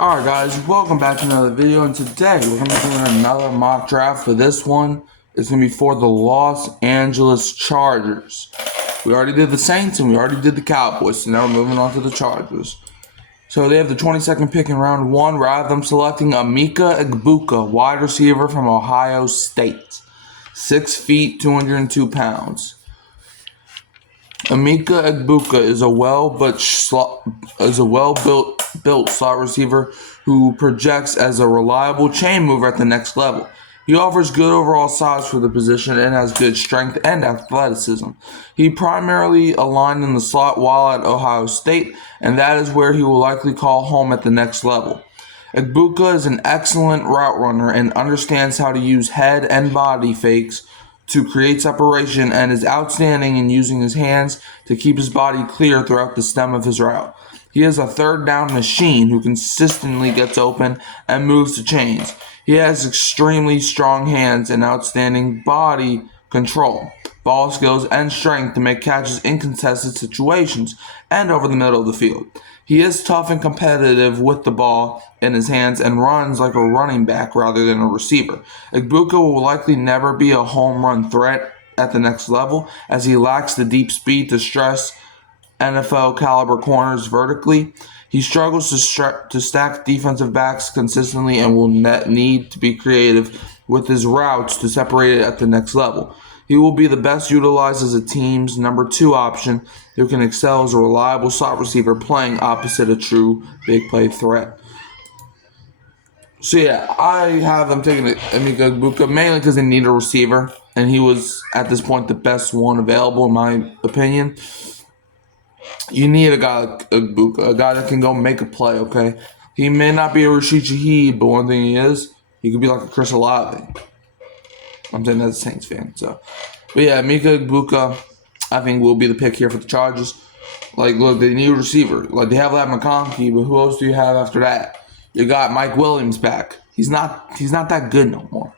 Alright guys, welcome back to another video, and today we're going to be doing another mock draft. For this one, it's going to be for the Los Angeles Chargers. We already did the Saints and we already did the Cowboys, so now we're moving on to the Chargers. So they have the 22nd pick in round 1. We have them selecting Emeka Egbuka, wide receiver from Ohio State. 6 feet, 202 pounds. Emeka Egbuka is a well-built slot receiver who projects as a reliable chain mover at the next level. He offers good overall size for the position and has good strength and athleticism. He primarily aligned in the slot while at Ohio State, and that is where he will likely call home at the next level. Egbuka is an excellent route runner and understands how to use head and body fakes to create separation, and is outstanding in using his hands to keep his body clear throughout the stem of his route. He is a third down machine who consistently gets open and moves the chains. He has extremely strong hands and outstanding body control, ball skills, and strength to make catches in contested situations and over the middle of the field. He is tough and competitive with the ball in his hands and runs like a running back rather than a receiver. Egbuka will likely never be a home run threat at the next level, as he lacks the deep speed to stress NFL caliber corners vertically. He struggles to stack defensive backs consistently and will need to be creative with his routes to separate it at the next level. He will be the best utilized as a team's number 2 option who can excel as a reliable slot receiver playing opposite a true big play threat. So yeah, I have them taking Emeka Egbuka mainly because they need a receiver, and he was at this point the best one available in my opinion. You need a guy like Egbuka, a guy that can go make a play. Okay, he may not be a Rashid Shaheed, but one thing he could be like a Chris Olave. I'm saying that's a Saints fan. So, but yeah, Emeka Egbuka, I think will be the pick here for the Chargers. Like, look, they need a receiver. Like, they have Lat McConkey, but who else do you have after that? You got Mike Williams back. He's not that good no more.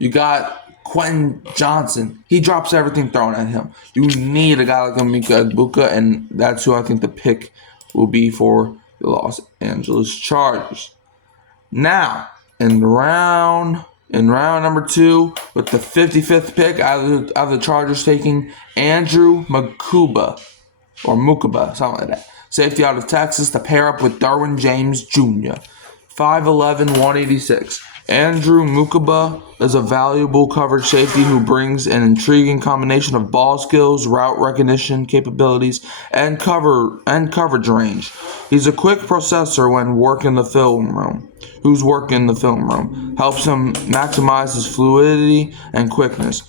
You got Quentin Johnson. He drops everything thrown at him. You need a guy like Emeka Egbuka, and that's who I think the pick will be for the Los Angeles Chargers. Now, in round number 2, with the 55th pick out of the Chargers, taking Andrew Mukuba, something like that. Safety out of Texas to pair up with Derwin James Jr. 5'11", 186. Andrew Mukuba is a valuable coverage safety who brings an intriguing combination of ball skills, route recognition capabilities, and coverage range. He's a quick processor when working the film room. Helps him maximize his fluidity and quickness.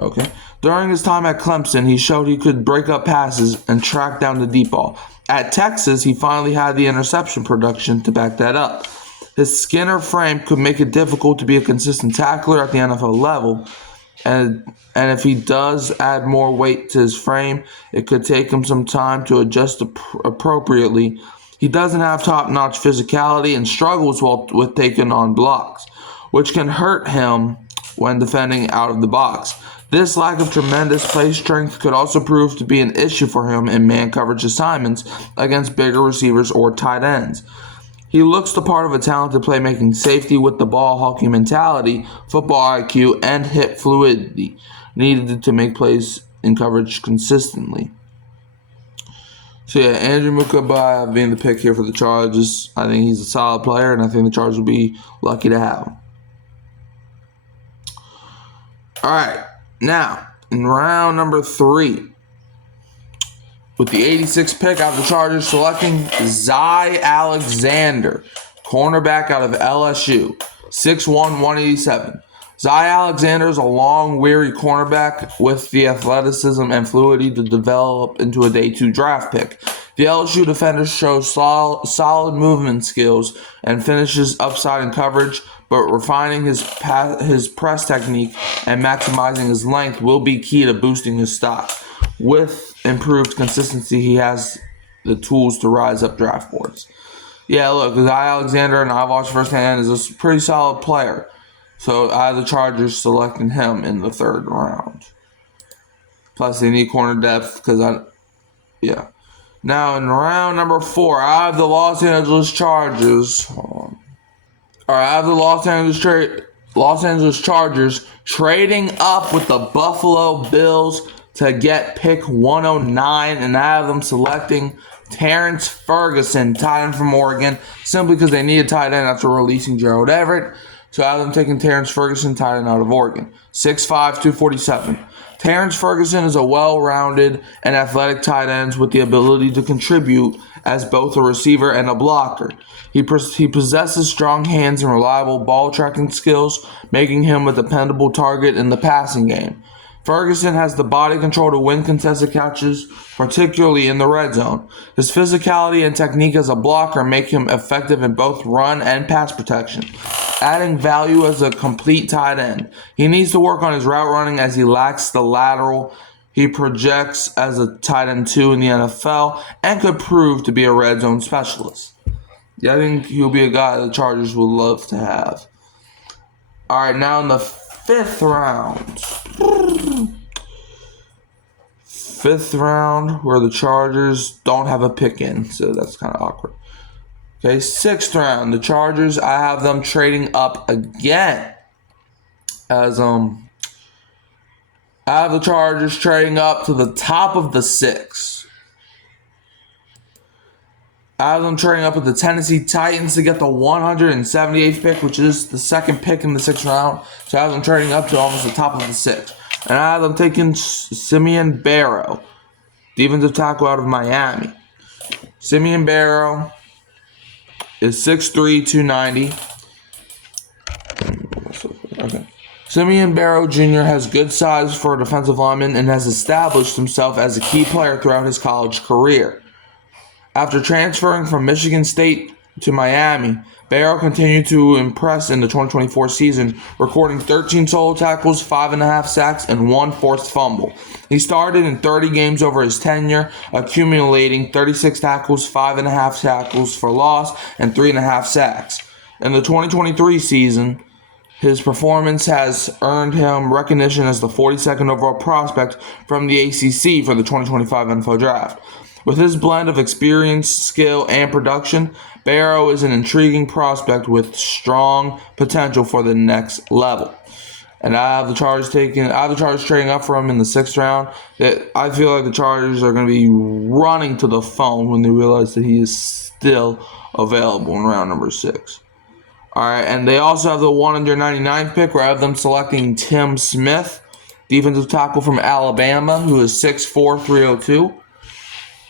Okay. During his time at Clemson, he showed he could break up passes and track down the deep ball. At Texas, he finally had the interception production to back that up. His Skinner frame could make it difficult to be a consistent tackler at the NFL level, and if he does add more weight to his frame, it could take him some time to adjust appropriately. He doesn't have top-notch physicality and struggles with taking on blocks, which can hurt him when defending out of the box. This lack of tremendous play strength could also prove to be an issue for him in man coverage assignments against bigger receivers or tight ends. He looks the part of a talented playmaking safety with the ball hawking mentality, football IQ, and hip fluidity needed to make plays in coverage consistently. So yeah, Andrew Mukuba being the pick here for the Chargers. I think he's a solid player, and I think the Chargers will be lucky to have him. All right, now in round number 3, with the 86th pick out of the Chargers, selecting Zy Alexander, cornerback out of LSU, 6'1", 187. Zy Alexander is a long, weary cornerback with the athleticism and fluidity to develop into a day 2 draft pick. The LSU defender shows solid movement skills and finishes upside in coverage, but refining his press technique and maximizing his length will be key to boosting his stock. With improved consistency, he has the tools to rise up draft boards. Yeah, look, Zy Alexander, and I've watched firsthand, is a pretty solid player. So I have the Chargers selecting him in the 3rd round. Plus, they need corner depth because Now in round number 4, I have the Los Angeles Chargers. I have the Los Angeles Chargers trading up with the Buffalo Bills to get pick 109, and I have them selecting Terrence Ferguson, tight end from Oregon, simply because they need a tight end after releasing Gerald Everett. So I have them taking Terrence Ferguson, tight end out of Oregon. 6'5", 247. Terrence Ferguson is a well-rounded and athletic tight end with the ability to contribute as both a receiver and a blocker. He possesses strong hands and reliable ball-tracking skills, making him a dependable target in the passing game. Ferguson has the body control to win contested catches, particularly in the red zone. His physicality and technique as a blocker make him effective in both run and pass protection, adding value as a complete tight end. He needs to work on his route running as he lacks the lateral. He projects as a tight end 2 in the NFL and could prove to be a red zone specialist. Yeah, I think he'll be a guy the Chargers would love to have. All right, now in the 5th round. 5th round, where the Chargers don't have a pick in, so that's kind of awkward. Okay, 6th round, the Chargers, I have them trading up again. As I have the Chargers trading up to the top of the 6. I have them trading up with the Tennessee Titans to get the 178th pick, which is the 2nd pick in the 6th round. So I have them trading up to almost the top of the 6th. And I have them taking Simeon Barrow, defensive tackle out of Miami. Simeon Barrow is 6'3", 290. Okay. Simeon Barrow Jr. has good size for a defensive lineman and has established himself as a key player throughout his college career. After transferring from Michigan State to Miami, Barrow continued to impress in the 2024 season, recording 13 solo tackles, 5.5 sacks, and 1 forced fumble. He started in 30 games over his tenure, accumulating 36 tackles, 5.5 tackles for loss, and 3.5 sacks. In the 2023 season, his performance has earned him recognition as the 42nd overall prospect from the ACC for the 2025 NFL Draft. With his blend of experience, skill, and production, Barrow is an intriguing prospect with strong potential for the next level. And I have the Chargers trading up for him in the 6th round. I feel like the Chargers are going to be running to the phone when they realize that he is still available in round number 6. All right, and they also have the 199th pick, where I have them selecting Tim Smith, defensive tackle from Alabama, who is 6'4", 302.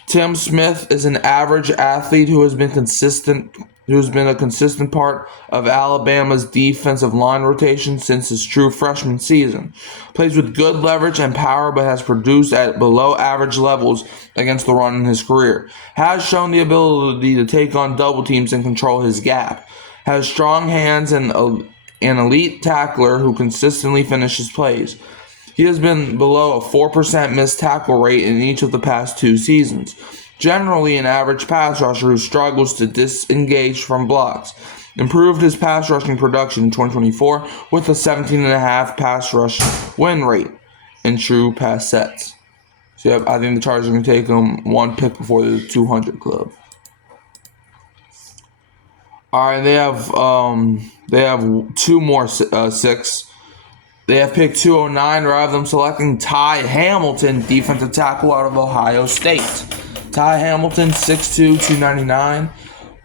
Tim Smith is an average athlete who has been a consistent part of Alabama's defensive line rotation since his true freshman season. Plays with good leverage and power, but has produced at below average levels against the run in his career. Has shown the ability to take on double teams and control his gap. Has strong hands and an elite tackler who consistently finishes plays. He has been below a 4% missed tackle rate in each of the past 2 seasons. Generally an average pass rusher who struggles to disengage from blocks. Improved his pass rushing production in 2024 with a 17.5 pass rush win rate in true pass sets. So I think the Chargers are going to take him 1 pick before the 200 club. All right, they have 2 more 6. They have pick 209, rather than selecting Ty Hamilton, defensive tackle out of Ohio State. Ty Hamilton, 6'2", 299.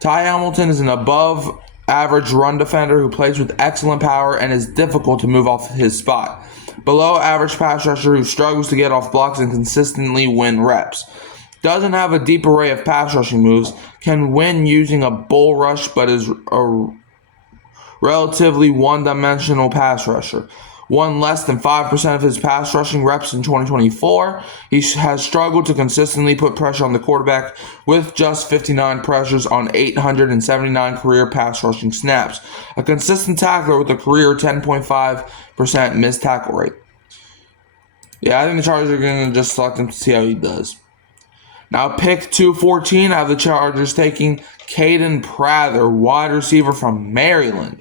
Ty Hamilton is an above-average run defender who plays with excellent power and is difficult to move off his spot. Below-average pass rusher who struggles to get off blocks and consistently win reps. Doesn't have a deep array of pass rushing moves, can win using a bull rush, but is a relatively one-dimensional pass rusher. Won less than 5% of his pass rushing reps in 2024. He has struggled to consistently put pressure on the quarterback with just 59 pressures on 879 career pass rushing snaps. A consistent tackler with a career 10.5% missed tackle rate. Yeah, I think the Chargers are going to just select him to see how he does. Now, pick 214, I have the Chargers taking Caden Prather, wide receiver from Maryland,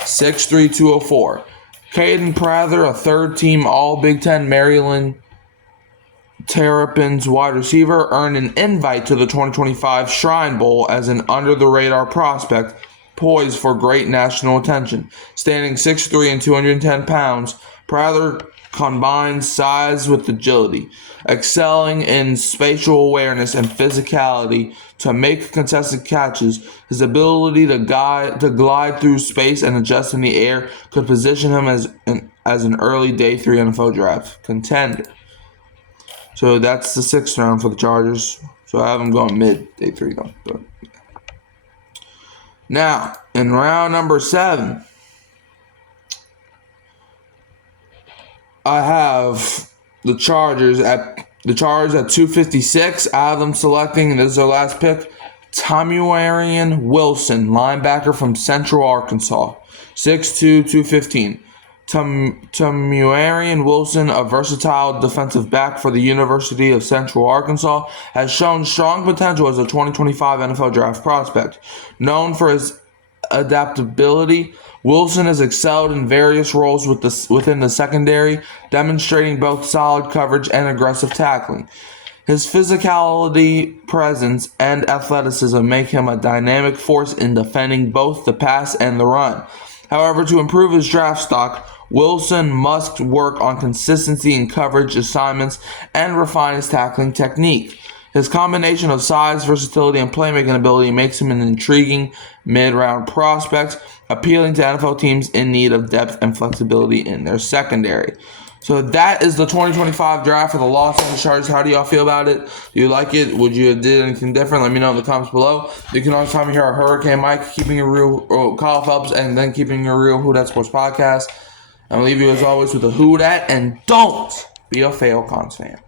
6'3", 204. Caden Prather, a third-team All-Big Ten Maryland Terrapins wide receiver, earned an invite to the 2025 Shrine Bowl as an under-the-radar prospect poised for great national attention. Standing 6'3" and 210 pounds, Prather combines size with agility, excelling in spatial awareness and physicality to make contested catches. His ability to glide through space and adjust in the air could position him as an early day 3 NFL draft contender. So that's the 6th round for the Chargers. So I have them going mid day 3 though. But now in round number 7, I have the Chargers at 256. I have them selecting, and this is their last pick, Tamuarian Wilson, linebacker from Central Arkansas, 6'2", 215. Tamuarian Wilson, a versatile defensive back for the University of Central Arkansas, has shown strong potential as a 2025 NFL draft prospect. Known for his adaptability, Wilson has excelled in various roles within the secondary, demonstrating both solid coverage and aggressive tackling. His physicality, presence, and athleticism make him a dynamic force in defending both the pass and the run. However, to improve his draft stock, Wilson must work on consistency in coverage assignments and refine his tackling technique. His combination of size, versatility, and playmaking ability makes him an intriguing mid-round prospect, appealing to NFL teams in need of depth and flexibility in their secondary. So that is the 2025 draft for the Los Angeles Chargers. How do y'all feel about it? Do you like it? Would you have did anything different? Let me know in the comments below. You can always find me here at Hurricane Mike, keeping it real, Kyle Phelps, and then keeping it real Who Dat Sports Podcast. I'll leave you as always with a Who Dat, and don't be a Falcons fan.